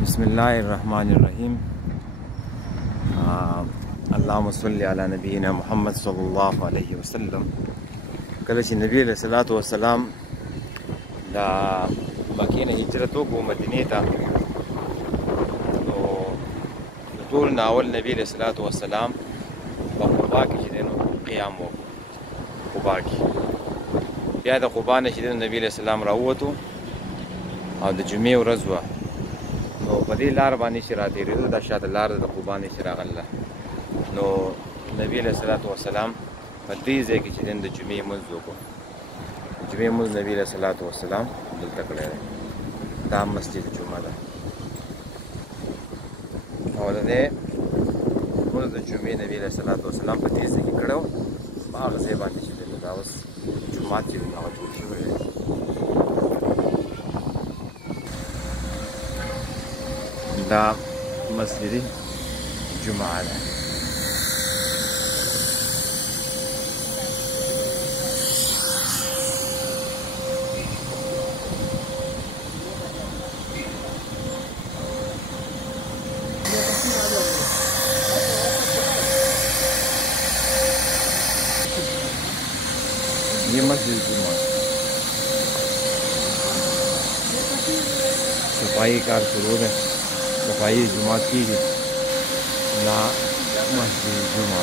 बिस्मिल्लाहिर्रहमानिर्रहीम। अल्लाहुम्मा सल्लि अला नबीना मुहम्मद सल्लल्लाहु अलैहि वसल्लम। कले چې نبی علیہ الصلوۃ والسلام دا مکې نه هجرت وکړو مدینې ته، نو د ټول ناول نبی علیہ الصلوۃ والسلام په قبا کې چې نو قیام وکړو. قبا کې بیا د قبا نه چې نبی علیہ السلام راووتو او د جمعې ورځ وه، نو په دې لار باندې چې راتېرېدو دا شاته لار د قبا نه چې راغله، نو نبی علیہ الصلوۃ والسلام په دې ځای کې چې د جمعې لمونځ وکړو. جمعې لمونځ نبی علیہ الصلوۃ والسلام دلته کړی دی. دا مسجد جمعه ده او د دې لمونځ د جمعې نبی علیہ الصلوۃ والسلام په دې ځای کې کړی و. په هغه ځای باندې چې دی دا اوس جومات چې دی هغه جوړ شوی دی. دا مسجد جمعه ده. ये मस्जिद जुम्मा सफाई कार शुरू है, सफाई जुम्मा की ना मस्जिद जुम्मा।